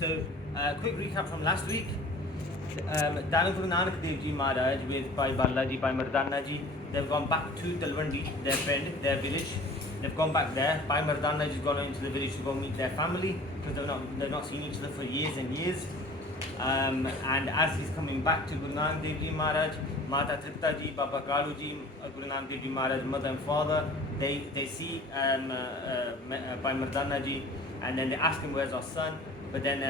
So, quick recap from last week. Dhan Guru Nanak Dev Ji Maharaj with Bhai Balaji, Bhai Mardana Ji, they've gone back to Talwandi, their friend, their village. They've gone back there. Bhai Mardana Ji has gone into the village to go meet their family because they've not seen each other for years and years. And as he's coming back to Guru Nanak Dev Ji Maharaj, Mata Tripta Ji, Baba Kalu Ji, Guru Nanak Dev Ji Maharaj, mother and father, they see Bhai Mardana Ji, and then they ask him, where's our son? But then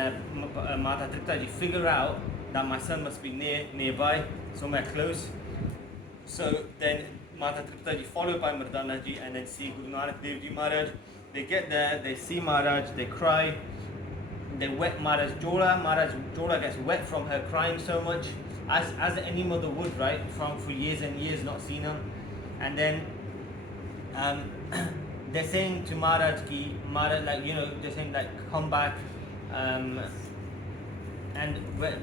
Mata Tripta Ji figure out that my son must be nearby, somewhere close. So then Mata Tripta Ji followed by Mardana Ji and then see Guru Nanak Dev Ji Maharaj. They get there, they see Maharaj, they cry, they wet Maharaj Jola gets wet from her crying so much, as any mother would, right, for years and years not seen him. And then they're saying to Maharaj ki, Maharaj, like, they're saying like, come back. And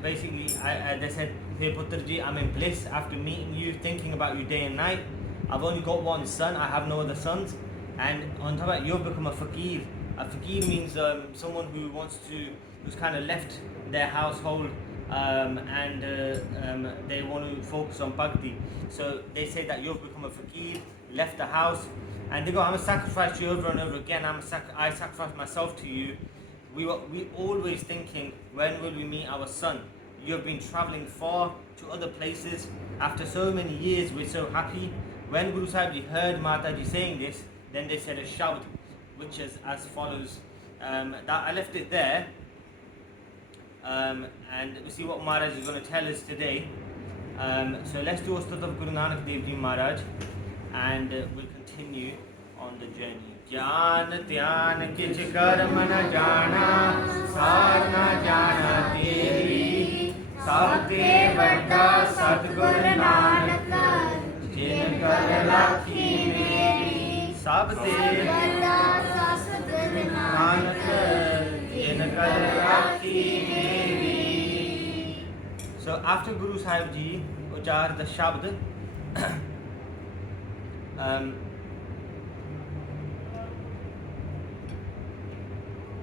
basically they said, hey Putraji, I'm in bliss after meeting you, thinking about you day and night. I've only got one son, I have no other sons. And on top of that, you've become a fakir. A fakir means someone who's kind of left their household and they want to focus on bhakti. So they say that you've become a fakir, left the house, and they go, I'm going to sacrifice you over and over again. I sacrifice myself to you. We always thinking, when will we meet our son? You have been travelling far to other places. After so many years, we're so happy. When Guru Sahib Ji heard Mataji saying this, then they said a shout, which is as follows. That I left it there, and we see what Maharaj is going to tell us today. So let's do a study of Guru Nanak Dev Ji Maharaj, and we'll continue on the journey. ज्ञान त्यान किछ कर्म न जाना, सार न जाना तेरी, सबते बड़ा सतगुरु नानक, जिन कर राखी मेरी, सबते बड़ा सतगुरु नानक, जिन कर राखी मेरी. So after Guru Sahib Ji uchared the shabd,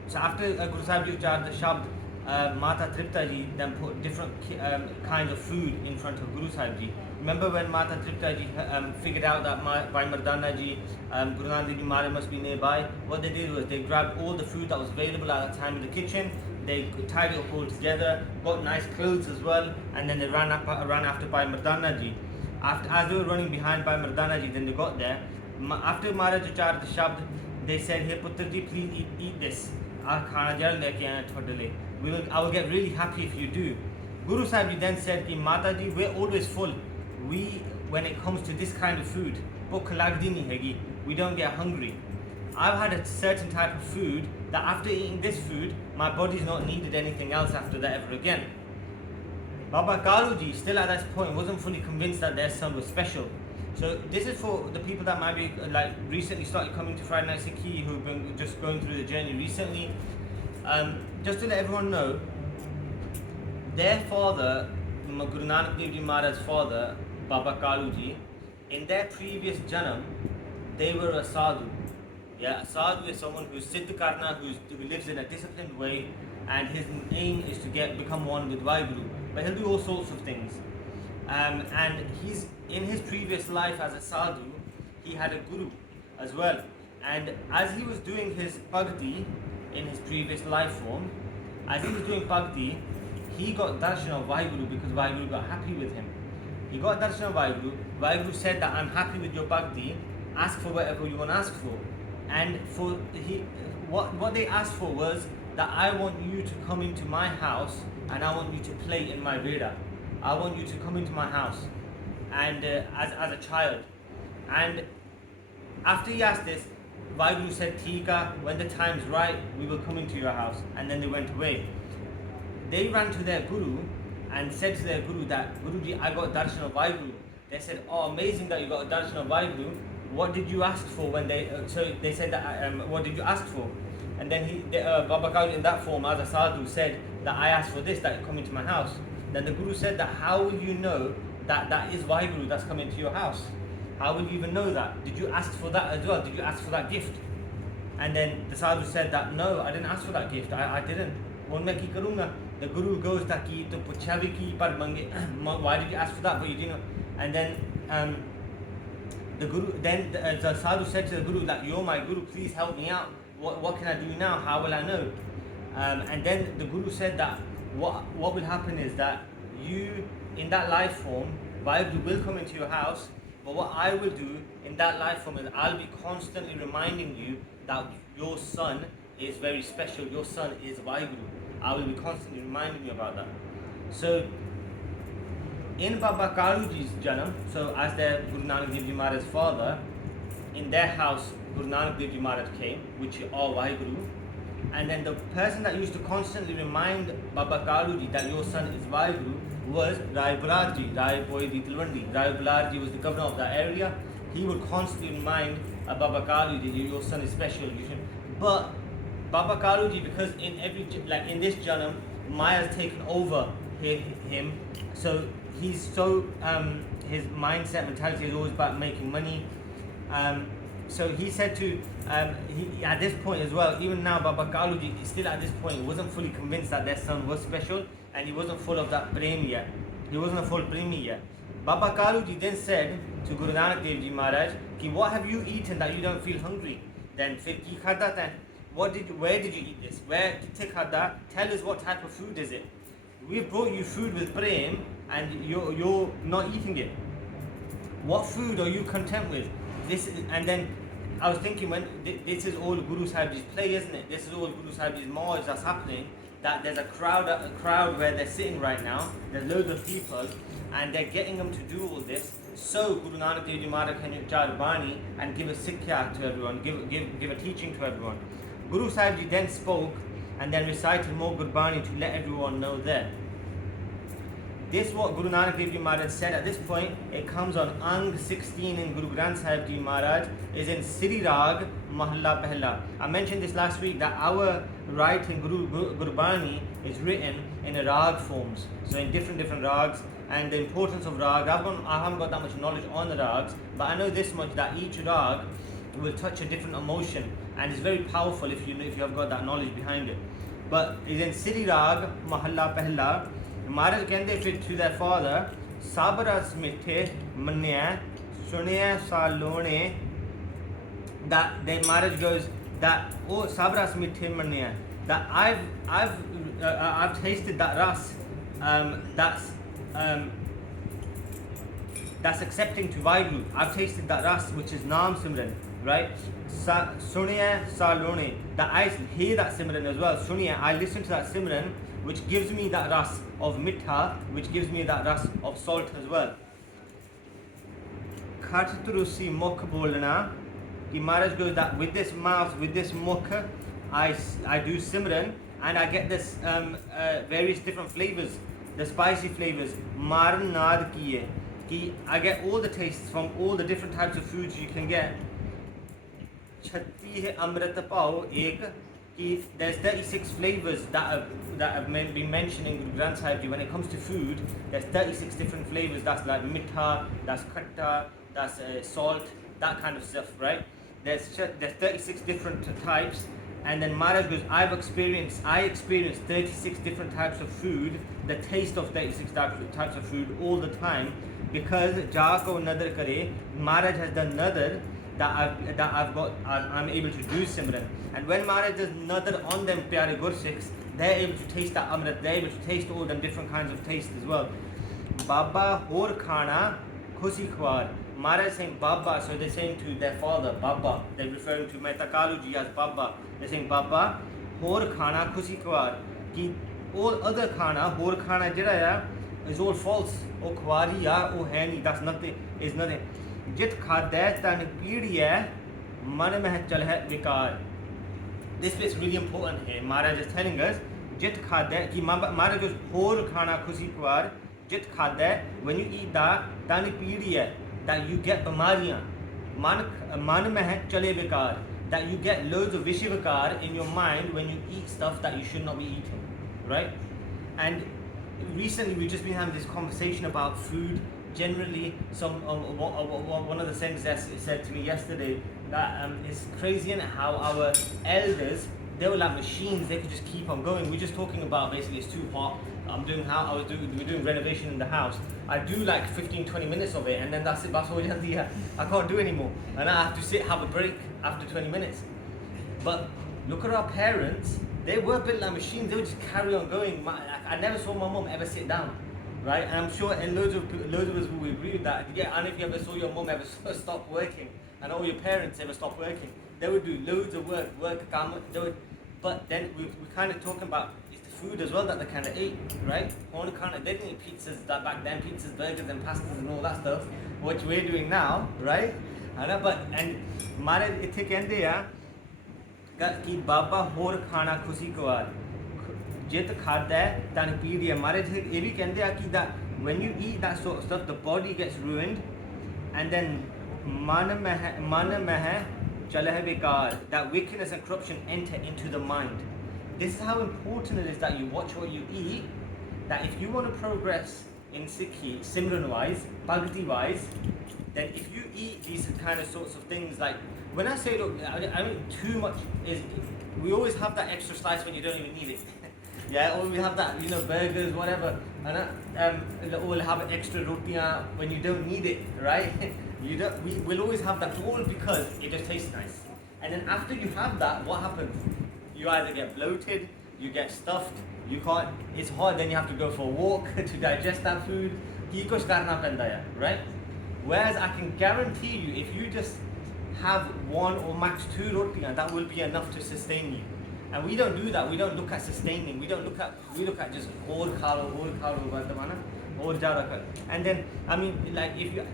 so after Guru Sahib Ji uchared the shabd, Mata Tripta Ji then put different kinds of food in front of Guru Sahib Ji. Remember when Mata Tripta Ji figured out that Bhai Mardana Ji, Guru Nanak Dev Ji Maharaj must be nearby, what they did was they grabbed all the food that was available at that time in the kitchen, they tied it up all together, got nice clothes as well, and then they ran after Bhai Mardana Ji. As they were running behind Bhai Mardana Ji, then they got there. After Maharaj uchared the shabd, they said, hey Putra Ji, please eat this. I will get really happy if you do. Guru Sahib Ji then said, Mataji, we're always full. When it comes to this kind of food, we don't get hungry. I've had a certain type of food that after eating this food, my body's not needed anything else after that ever again. Baba Kalu Ji, still at that point, wasn't fully convinced that their son was special. So this is for the people that might be recently started coming to Friday Night Sikhi, who've been just going through the journey recently. Just to let everyone know, their father, Guru Nanak Dev Ji Maharaj's father, Baba Kalu Ji, in their previous janam, they were a sadhu. Yeah, a sadhu is someone who's siddha karna, who lives in a disciplined way, and his aim is to become one with Vaheguru. But he'll do all sorts of things. And in his previous life as a sadhu, he had a guru as well. And as he was doing his bhakti in his previous life form, as he was doing bhakti, he got darshan of Vaheguru because Vaheguru got happy with him. He got darshan of Vaheguru. Vaheguru said that I'm happy with your bhakti, ask for whatever you want to ask for. And what they asked for was that I want you to come into my house and I want you to play in my Veda. I want you to come into my house and as a child. And after he asked this, Vaheguru said, Tika, when the time's right, we will come into your house. And then they went away. They ran to their guru and said to their guru that, Guruji, I got darshan of Vaheguru. They said, oh, amazing that you got a darshan of Vaheguru. What did you ask for when so they said that, what did you ask for? And then Baba Kalu in that form as a sadhu said that I asked for this, that you come into my house. Then the Guru said that how will you know that that is Vaheguru that's coming to your house? How will you even know that? Did you ask for that as well? Did you ask for that gift? And then the sadhu said that no, I didn't ask for that gift. I didn't. ਹੁਣ ਮੈਂ ਕੀ ਕਰੂੰਗਾ? The guru goes that ki to puchha bhi ki par mange why did you ask for that? But you didn't. And then the guru the sadhu said to the guru that you're my guru, please help me out. What can I do now? How will I know? And then the guru said that what will happen is that you in that life form, Vaheguru will come into your house, but what I will do in that life form is I'll be constantly reminding you that your son is very special, your son is Vaheguru. I will be constantly reminding you about that. So in Baba Kaluji's Janam, so as their Guru Nanak Dev Ji Maharaj's father, in their house Guru Nanak Dev Ji Maharaj came, which is all Vaheguru. And then the person that used to constantly remind Baba Kaluji that your son is Vaheguru was Rai Balarji, Rai Boy Di Tilwandi. Rai Balarji was the governor of that area. He would constantly remind Baba Kaluji that your son is special. But Baba Kaluji, because in this Janam, Maya's taken over him, so he's so his mindset mentality is always about making money. So he said to he at this point as well, even now Baba Kaluji is still at this point, he wasn't fully convinced that their son was special, and he wasn't full of that prem yet. He wasn't a full premi yet. Baba Kaluji then said to Guru Nanak Dev Ji Maharaj, Ki, what have you eaten that you don't feel hungry? Then fir ki khada then? Where did you eat this? Where te khada? Tell us what type of food is it? We brought you food with prem and you're not eating it. What food are you content with? And then I was thinking, when this is all Guru Sahib's play, isn't it? This is all Guru Sahib's Mawaj that's happening. That there's a crowd where they're sitting right now. There's loads of people, and they're getting them to do all this. So Guru Nanak Dev Ji Maharaj can uchar bani and give a sikkha to everyone, give a teaching to everyone. Guru Sahib Ji then spoke and then recited more Gurbani to let everyone know that. This what Guru Nanak Dev Ji Maharaj said at this point. It comes on Ang 16 in Guru Granth Sahib Ji Maharaj, is in Siri Rag Mahalla Pehla. I mentioned this last week that our writing Gurbani is written in a rag forms, so in different rags, and the importance of rag. I haven't got that much knowledge on the rags, but I know this much, that each rag will touch a different emotion, and it's very powerful if you have got that knowledge behind it. But it's in Siri Rag Mahalla Pehla. Maharaj kende fit to their father, Sabras mithe manya sunya salone. That then Maharaj goes that oh Sabras mithe manya, that I've tasted that ras, that's accepting to Vaheguru. I've tasted that ras which is Naam Simran, right? Sunya salone, that I hear that Simran as well. Sunya, I listen to that Simran, which gives me that ras of mitha, which gives me that ras of salt as well. Khat turusi mukh bolna. The Maharaj goes that with this mouth, with this mukh, I do simran, and I get this various different flavors, the spicy flavors. Maran naad kiye, ki I get all the tastes from all the different types of foods you can get. Chhatti hai amrit pao ek. There's 36 flavors that have been mentioned in Guru Granth Sahib Ji. When it comes to food, there's 36 different flavors. That's like mitha, that's khatta, that's salt, that kind of stuff, right? There's 36 different types, and then Maharaj goes, I experienced 36 different types of food, the taste of 36 types of food all the time, because Jako Nadar Kare, Maharaj has done Nadar that I'm able to do Simran. And when Maharaj does Nadar on them Pyare Gursikhs, they're able to taste that Amrit, they're able to taste all them different kinds of taste as well. Baba Hor Khana Khusi Khwar. Maharaj is saying Baba, so they're saying to their father, Baba. They're referring to Mehta Kaluji as Baba. They're saying Baba Hor Khana Khusi Khwar. Ki all other Khana, Hor Khana Jiraya, is all false. Oh Khwari ya, oh Hani, that's nothing, is nothing. Jit khadai tan pidiya man meh chal hai vikar. This bit's really important here. Maharaj is telling us, Jit khadai, ki Maharaj goes, Hor khana khusi khwar, Jit khadai, when you eat that, tan pidiya, that you get bamariyan. Man meh chale vikar, that you get loads of vishivikar in your mind when you eat stuff that you should not be eating, right? And recently we've just been having this conversation about food. Generally, one of the things that said to me yesterday that it's crazy how our elders they were like machines, they could just keep on going. We're just talking about basically it's too hot. We're doing renovation in the house. I do like 15-20 minutes of it and then that's it, that's all I can't do anymore. And I have to have a break after 20 minutes. But look at our parents, they were built like machines, they would just carry on going. I never saw my mom ever sit down, right? And I'm sure and loads of us will agree with that. Yeah, and if you ever saw your mom ever stop working, and all your parents ever stop working, they would do loads of work, but then we're kind of talking about it's the food as well that they kind of ate, right? They didn't eat pizzas that back then, pizzas, burgers and pastas and all that stuff, which we're doing now, right? And Mare ithe kende ya कि बाबा होर खाना खुशी को आद जित खाता है तन पी दिया मारे ये भी कहते हैं कि that when you eat that sort of stuff the body gets ruined and then मन में है चला है बेकार that wickedness and corruption enter into the mind. This is how important it is that you watch what you eat, that if you want to progress in Sikhi Simran wise, Bhagati wise, then if you eat these kind of sorts of things, like when I say look, I mean too much is, we always have that extra slice when you don't even need it. Yeah, or we have that, burgers, whatever, and we'll have extra rotiyan when you don't need it, right? We will always have that, all because it just tastes nice. And then after you have that, what happens? You either get bloated, you get stuffed, you can't, it's hard, then you have to go for a walk to digest that food. Right? Whereas I can guarantee you, if you just have one or max two rotiyan, that will be enough to sustain you. And we don't do that. We don't look at sustaining. We look at just or khalo, or jada. And then, I mean, like if you,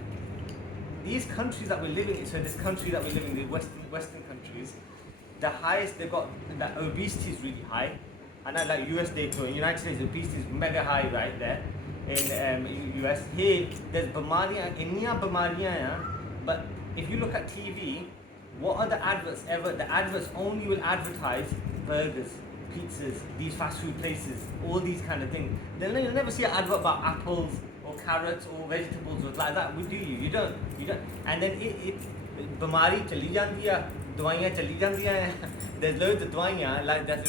these countries that we're living in, so this country that we're living in, the Western countries, the highest they got, that obesity is really high. And like US data, in United States, obesity is mega high right there. In US, here, there's bamariyan, inniya bamariyan, but if you look at TV, what are the adverts ever? The adverts only will advertise burgers, pizzas, these fast food places, all these kind of things. You'll never see an advert about apples or carrots or vegetables or like that. Do you? You don't. And then bamari chali jandi hai, dawaiyan chali jandi hai. There's loads of dawaiyan like that.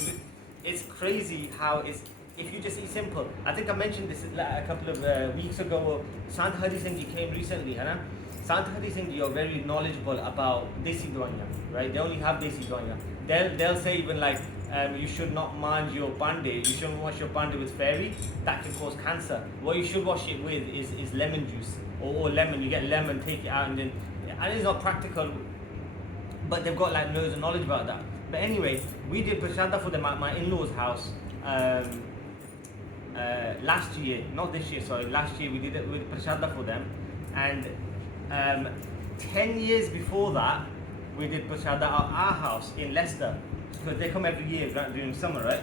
It's crazy how it's. If you just eat simple, I think I mentioned this a couple of weeks ago. Sant Hari Singh ji came recently, है ना? Sant Hari Singh ji are very knowledgeable about desi dawaiyan, right? They only have desi dawaiyan. They'll say even like you should not manj your pande, you shouldn't wash your pande with fairy, that can cause cancer. What you should wash it with is lemon juice or lemon. You get lemon, take it out, and then it's not practical, but they've got like loads of knowledge about that. But anyway, we did prashada for them at my in-laws' house. Last year, not this year, sorry, last year we did it with prashada for them, and 10 years before that we did prashada at our house in Leicester, because they come every year during summer, right?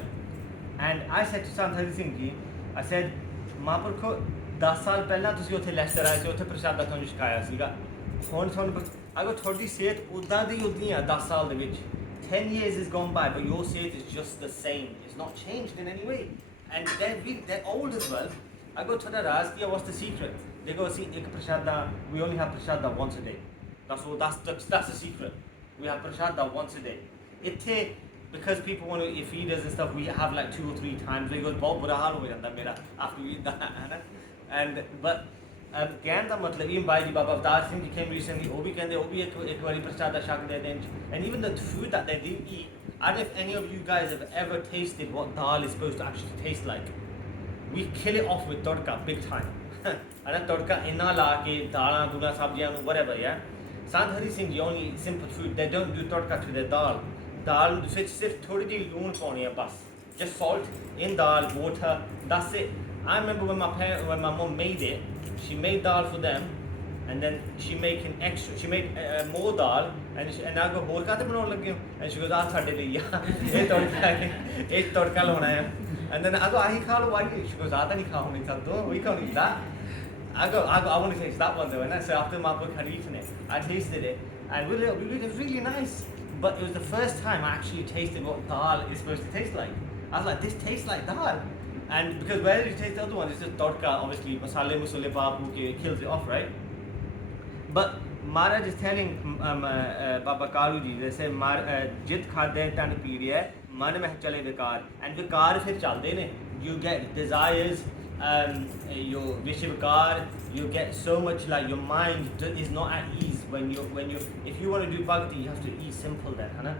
And I said to Sant Hari Singh ji, I said, Mahapur ko 10 saal pehla tusi uthe Leicester aaye se uthe prashada thonu shikaya siga, hon thonu I go thodi sehat udda di uddi hai 10 saal de vich. 10 years has gone by, but your sehat is just the same, it's not changed in any way. And they're old as well. I go to the Raz, what's the secret? They go, see, prashada, we only have prashada once a day. That's the secret. We have prashada once a day. Because people want to feed us and stuff, we have like 2 or 3 times. They go, bahut bura haal ho janda mera after we eat that. But कहने का मतलब ये भाई जी बाबा Avtar Singh ji came recently, वो भी कहते वो भी एक बारी प्रसाद शक दे दें. And even the food that they did eat, I don't know if any of you guys have ever tasted what dal is supposed to actually taste like. We kill it off with tadka big time. And tadka inna la ke dala dula sabjiyan whatever, yeah. Sant Hari Singh ji only simple food. They don't do tadka to their dal. Dal sirf thodi ji loon pauni hai bas. Just salt in dal, water. That's it. I remember when my mom made it. She made dal for them, and then she made more dal, and I go, "Hor kaate banaun lage ho?" And she goes, "Ah, sade liye, ye tadka lona hai." And then I go, "Ahi kha lo, why?" She goes, "Ah, nahi khao nahi sakto, we can't eat that." I go, "I want to taste that one though." And so after my book had eaten it, I tasted it, and it was really nice. But it was the first time I actually tasted what dal is supposed to taste like. I was like, "This tastes like dal." And because where did you taste the other one? It's just tadka, obviously, masale paapu kills it off, right? But Maharaj is telling Baba Kalu ji, they say, Jit khade tan piriye, मन में चले विकार, and विकार फिर चलते ने. You get desires, your vishivikar, you get so much like your mind is not at ease when you if you want to do bhakti, you have to eat simple then, Hana?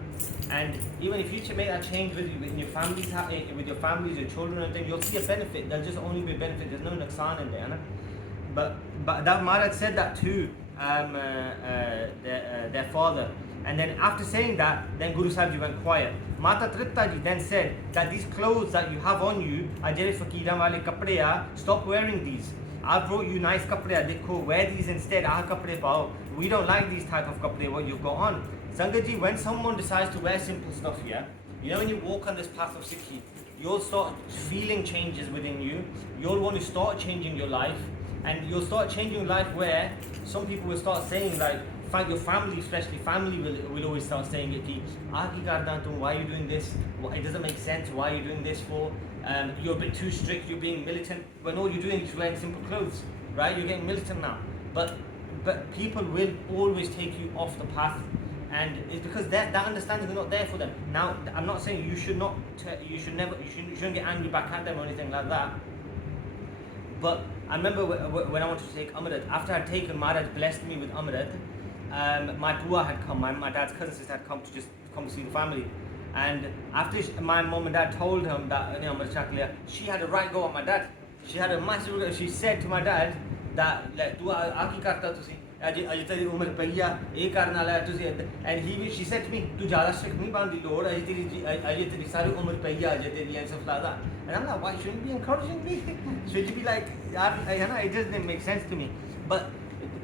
And even if you make that change with your families, with your families, your children and things, you'll see a benefit. There'll just only be a benefit. There's no nuksan in there, Hana? But that Maharaj said that to their father. And then after saying that, then Guru Sahib Ji went quiet. Mata Tritta Ji then said that these clothes that you have on you, Ajay Fakiran wale kapde hai, stop wearing these. I brought you nice kapde, dekho, wear these instead, ah kapde pao. We don't like these type of kapde, what you've got on. Sangat Ji, when someone decides to wear simple stuff here, you know when you walk on this path of Sikhi, you'll start feeling changes within you. You'll want to start changing your life. And you'll start changing life where some people will start saying like, your family, especially family, will always start saying it. Why are you doing this? It doesn't make sense. Why are you doing this for? You're a bit too strict. You're being militant. When all you're doing is wearing simple clothes, right? You're getting militant now. But people will always take you off the path, and it's because that understanding is not there for them. Now, I'm not saying you shouldn't get angry back at them or anything like that. But I remember when I wanted to take Amrit, after I had taken, Maharaj blessed me with Amrit. My Pua had come, my dad's cousin sister had come to just come to see the family. And after my mom and dad told him that Amrit Chakliya, she had a right go at my dad. She had a massive, she said to my dad that, like, tu aaki karta tusi, aje teri umar paiya, ye karna la tusi, and she said to me, tu jada strict nahi bandi lord, aje teri sari umar paiya, aje teri and stuff like that. And I'm like, why shouldn't you be encouraging me? Should you be like, it just didn't make sense to me. But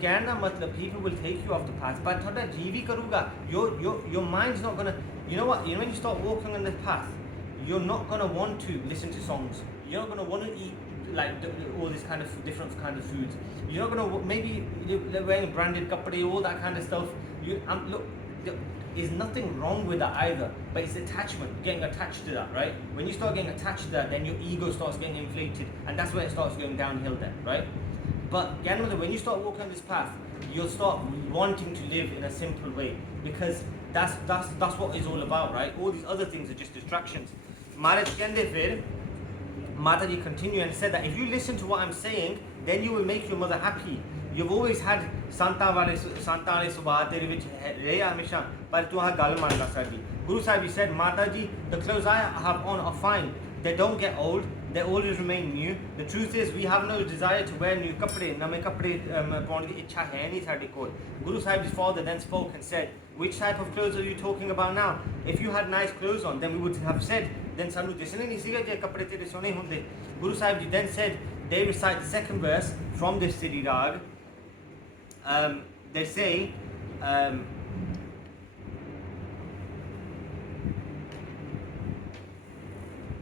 people will take you off the path. But your mind's not gonna, you know what? You know when you start walking on this path, you're not gonna want to listen to songs. You're not gonna want to eat like all this kind of different kind of foods. You're not gonna maybe you're wearing branded kapde, all that kind of stuff. Look. There's nothing wrong with that either, but it's attachment, getting attached to that, right? When you start getting attached to that, then your ego starts getting inflated, and that's where it starts going downhill then, right? But when you start walking on this path, you'll start wanting to live in a simple way, because that's what it's all about, right? All these other things are just distractions. Maharaj Kende Fir, Mataji continued and said that if you listen to what I'm saying, then you will make your mother happy. You've always had Santa wale subha tere vich re hamisha, par tu ha gal manna sadi. Guru Sahib said, Mataji, the clothes I have on are fine. They don't get old. They always remain new. The truth is, we have no desire to wear new kapde. Name kapde paun ki ichha hai nahi sadi kol. Guru Sahib's father then spoke and said, which type of clothes are you talking about now? If you had nice clothes on, then we would have said, then sanu disne nahi siga je kapde tere sone hunde. Guru Sahib then said, they recite the second verse from this Siddhi Rag. They say,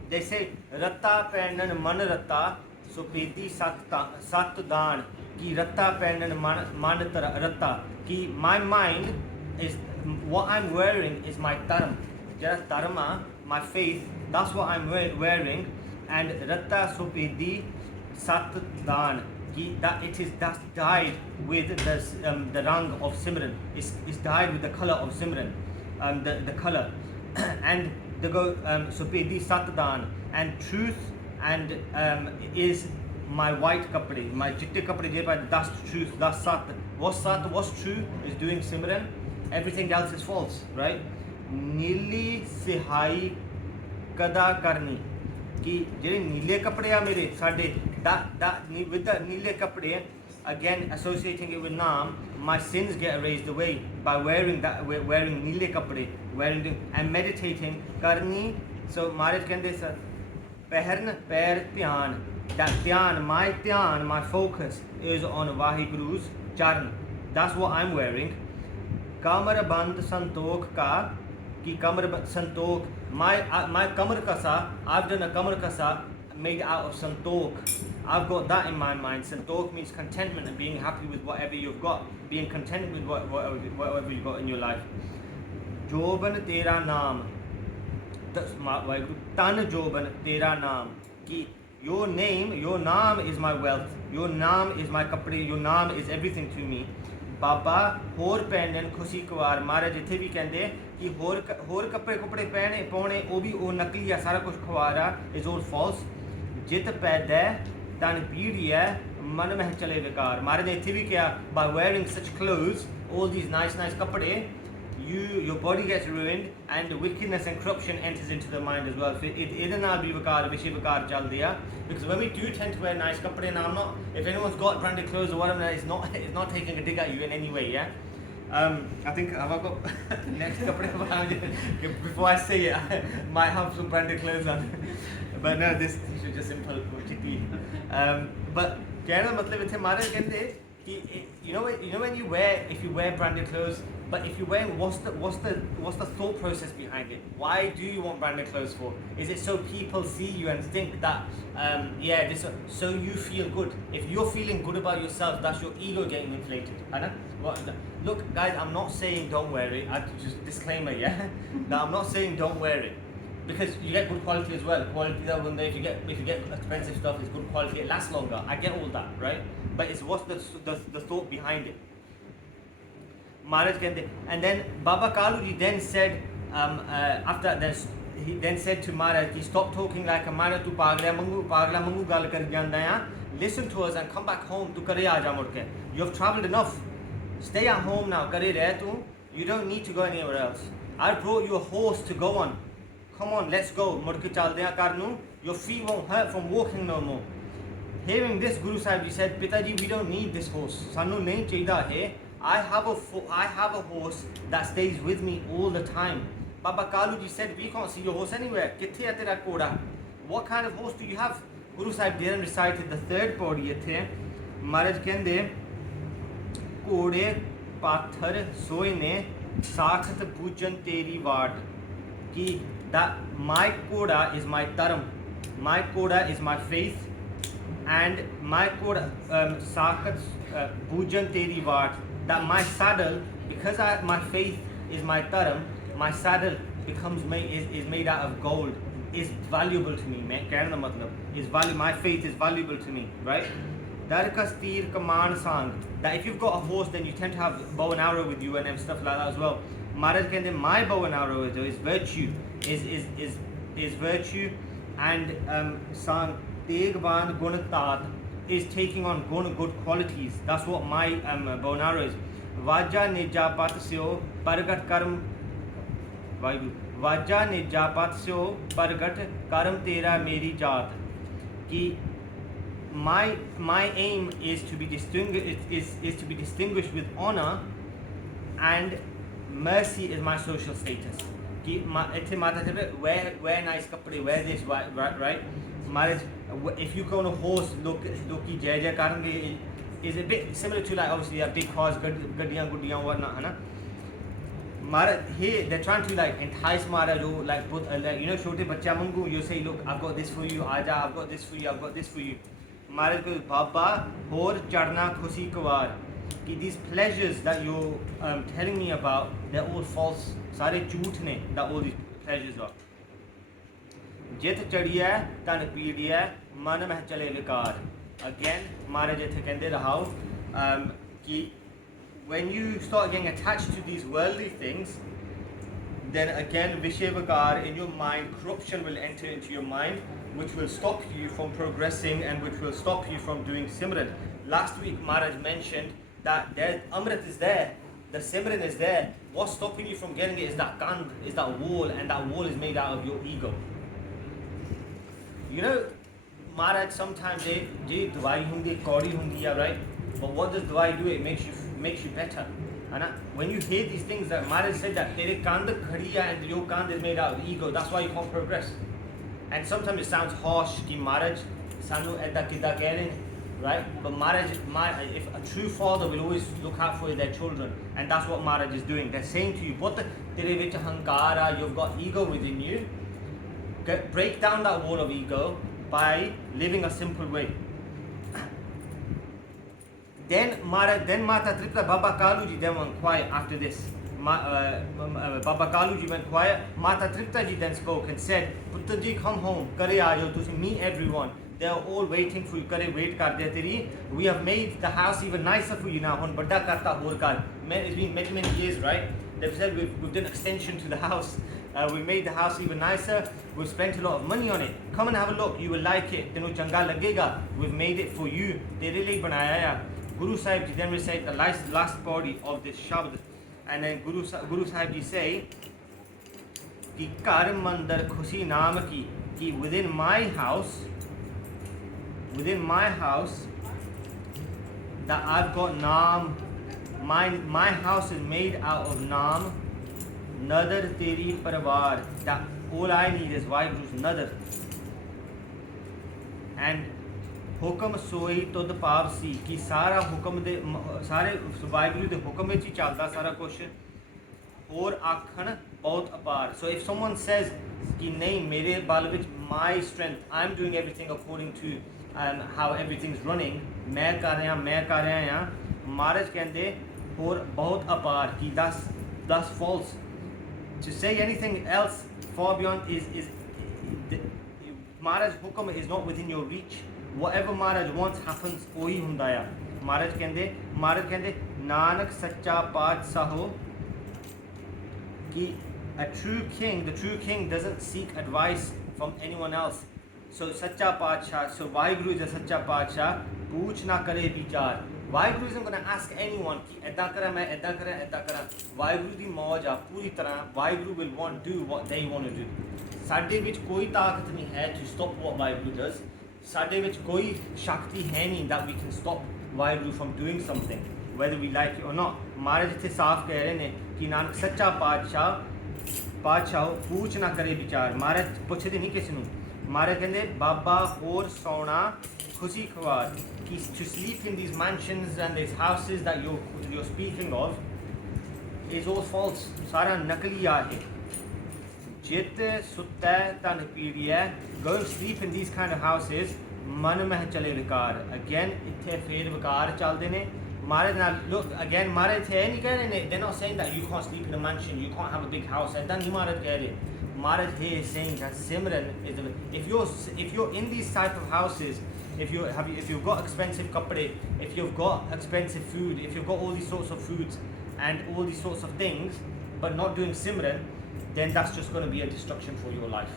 Ratta Pennan Man Ratta Supiti Sat Dhan Ki Ratta Pennan Man Ratta Ki my mind is what I'm wearing is my dharma. Just dharma, my faith, that's what I'm wearing. And Ratta Supiti Sat Dhan. That's dyed with the rang of Simran. It's dyed with the color of Simran, the color, and they go Supedi Satdan, and truth and is my white kapde, my chitte kapde. That's truth. That's Sat. What's true is doing Simran. Everything else is false, right? Nili Sihai Kada Karni. कि जेडे नीले कपड़े आ मेरे साडे with the नीले कपड़े, again associating it with naam, my sins get erased away by wearing नीले कपड़े, and meditating karni. So Maharaj kende sir, pehern pair dhyan, that dhyan, my focus is on Vaheguru's charan. That's what I'm wearing. Kamar band santokh ka ki kamar santokh. My kamar kasa, I've done a kamar kasa made out of santokh. I've got that in my mind. Santokh means contentment and being happy with whatever you've got, being content with whatever you've got in your life. Joban tera naam, tan joban tera naam. Ki your naam is my wealth. Your naam is my kapde. Your naam is everything to me. बाबा होर पहनन खुशी कुवार महाराज इत्थे भी कहते कि होर कपड़े कुपड़े पहने पाने वो भी वो नकली है सारा कुछ खुआरा इज ऑल फॉल्स जित पैदा तन पीढ़ी है मन मह चले बेकार महाराज ने इत्थे भी क्या by wearing such clothes all these nice कपड़े your body gets ruined and wickedness and corruption enters into the mind as well. ਇਹਦੇ ਨਾਲ ਵੀ ਵਿਕਾਰ ਵਿਸ਼ੇ ਵਿਕਾਰ ਚੱਲਦੇ ਆ because when we do tend to wear nice ਕੱਪੜੇ now I'm not if anyone's got branded clothes or whatever it's not taking a dig at you in any way I think have I got next ਕੱਪੜੇ before I say it I might have some branded clothes on but no this is just simple but ਕਹਿਣ ਦਾ ਮਤਲਬ ਇੱਥੇ ਮਹਾਰਾਜ ਕਹਿੰਦੇ ਕਿ you know when you wear if you wear branded clothes but if you're wearing what's the thought process behind it why do you want branded clothes for is it so people see you and think that so you feel good if you're feeling good about yourself that's your ego getting inflated look guys I'm not saying don't wear it just disclaimer no I'm not saying don't wear it because you get good quality as well quality that one day if you get expensive stuff it's good quality it lasts longer I get all that right but it's what's the thought behind it Maharaj kehte and then Baba Kaluji then said after that he then said to Maharaj stop talking like a man tu pagla mangu gal kar janda hai listen to us and come back home tu kare aaja mud ke you have traveled enough stay at home now kare reh tu you don't need to go anywhere else I brought you a horse to go on come on let's go mud ke chalde ha kar nu your feet won't hurt from walking no more hearing this Guru Sahib ji said Pitaji we don't need this horse sanu nahi chahida hai I have a horse that stays with me all the time Baba Kaluji said we can't see your horse anywhere kithe hai tera koda what kind of horse do you have Guru Sahib then recited the third pauri ਇੱਥੇ Maharaj ਕਹਿੰਦੇ ਕੋੜੇ ਪਾਥਰ ਸੋਏ ਨੇ ਸਾਖਤ ਪੂਜਨ ਤੇਰੀ ਵਾਟ ਕਿ that my koda is my dharam my koda is my faith and my koda sakat pujan teri vaat that my saddle because my faith is my dharam my saddle becomes is made out of gold is valuable to me man kehne da matlab is value my faith is valuable to me right dar kastir kaman sang that if you've got a horse then you tend to have bow and arrow with you and stuff like that as well Maharaj kehte my bow and arrow is virtue is virtue and sang Tegband Gunatat is taking on good qualities. That's what my bow and arrow is. Vaja Nija Patsyo Paragat Karm Vaja Nija Patsyo Paragat Karm Tera Meri Jat. Ki my aim is to be distinguished with honor and mercy is my social status. Ki ithe mata wear nice kapde wear this right Maharaj if you go on a horse loki jai jai karenge is a bit similar to like obviously you have big cars gadiyan whatnot hai na Maharaj here they're trying to like entice Maharaj or like put like you know chote bachcha mangu you say look I've got this for you aaja I've got this for you Maharaj goes baba hor chadna khushi kwar ki these pleasures that you're telling me about they're all false sare jhoot ne that all these pleasures are ਜਿਤ ਚੜੀਐ ਤਨ ਪੀੜੀਐ ਮਨ ਮਹਿ ਚਲੇ ਵਿਕਾਰ again Maharaj ਇੱਥੇ ਕਹਿੰਦੇ ਰਹਾਓ ਕਿ when you start getting attached to these worldly things then again vishay vikar in your mind corruption will enter into your mind which will stop you from progressing and which will stop you from doing simran last week Maharaj mentioned that there amrit is there the simran is there what's stopping you from getting it is that gand is that wall and that wall is made out of your ego you know Maharaj sometimes je dawai hundi kaudi hundi hai right but what does dawai do it makes you better and when you hear these things that Maharaj said that tere kand khadi hai and your kand is made out of ego that's why you can't progress and sometimes it sounds harsh ki Maharaj sanu edda kida keh rahe right but Maharaj if a true father will always look out for their children and that's what Maharaj is doing they're saying to you what tere vich hankar hai you've got ego within you break down that wall of ego by living a simple way then Mata Tripta Baba Kaluji then went quiet after this Baba Kaluji went quiet Mata Tripta ji then spoke and said Puttaji come home kare aajo tusi meet everyone they're all waiting for you. Kare wait kar de teri. We have made the house even nicer for you now. Hun badda karta hor kar. It's been many years, right? They've said we've done extension to the house. We made the house even nicer. We've spent a lot of money on it. Come and have a look. You will like it. Tenu changa lagega. We've made it for you. Tere liye banaya ya. Guru Sahib Ji then recite the last body of this shabd, and then Guru Sahib Ji say कि घर मंदिर खुशी नाम की कि within my house that I've got naam, my house is made out of naam, nadar teri parvar, that all I need is Vaheguru's nadar, and हुक्म सोई तुद पाप सी कि सारा हुक्म दे सारे वाहिगुरू दे हुक्म विच ही चलदा सारा कुछ और आखण बहुत अपार. So if someone says कि नहीं मेरे बल विच my strength, I'm doing everything according to how everything's running, मैं कर रहा हां, महाराज कहंदे और बहुत अपार कि that's false. To say anything else far beyond is Maharaj hukum is not within your reach. Whatever Maharaj wants happens, ohi hunda ya. Maharaj kehinde Nanak sacha paatsaho ki the true king doesn't seek advice from anyone else. So sacha paatshah, so Vaheguru is a sacha paatshah, pooch na kare vichar. Vaheguru isn't going to ask anyone ki edda kara main edda kara. Vaheguru di mauj a puri tarah. Vaheguru will do what they want to do. Sade vich koi taakat nahi hai to stop what Vaheguru does. Sade vich koi shakti hai nahi that we can stop Vaheguru from doing something, whether we like it or not. Maharaj ithe saaf keh rahe ne ki Nanak sacha paatshah pooch na kare vichar. Maharaj puchde nahi kisi nu. Maharaj kehinde baba hor sauna khushi khwar. To sleep in these mansions and these houses that you're speaking of is all false. Sara nakli hai. Jit sutta tan piriya. Go and sleep in these kind of houses. Man meh chale vikar. Again, ithe fed vikar chalde ne. Maharaj now look again. Maharaj hai nahi keh rahe ne. They're not saying that you can't sleep in a mansion, you can't have a big house. Aida nahi Maharaj keh rahe. Maharaj here is saying that Simran is if you're in these type of houses, if you've got expensive kapde, if you've got expensive food, if you've got all these sorts of foods and all these sorts of things, but not doing Simran, then that's just going to be a destruction for your life.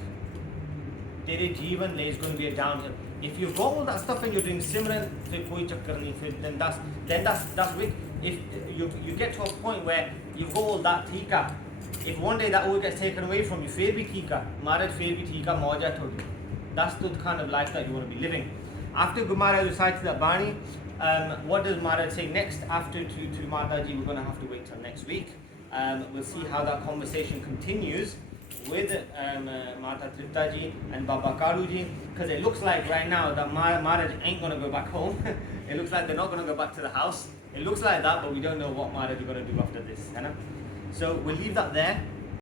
Tere jeevan is going to be a downhill. If you've got all that stuff and you're doing Simran, then that's weak. If you get to a point where you've got all that tika, if one day that all gets taken away from you, fair bhi tika, Maharaj fair bhi tika, mauja thodi. That's the kind of life that you want to be living. After Maharaj recites that Bani, what does Maharaj say next? After to Mataji, we're going to have to wait till next week. We'll see how that conversation continues with Mata Triptaji and Baba Karuji, because it looks like right now that Maharaj ain't going to go back home. It looks like they're not going to go back to the house. It looks like that, but we don't know what Maharaj is going to do after this. So we'll leave that there.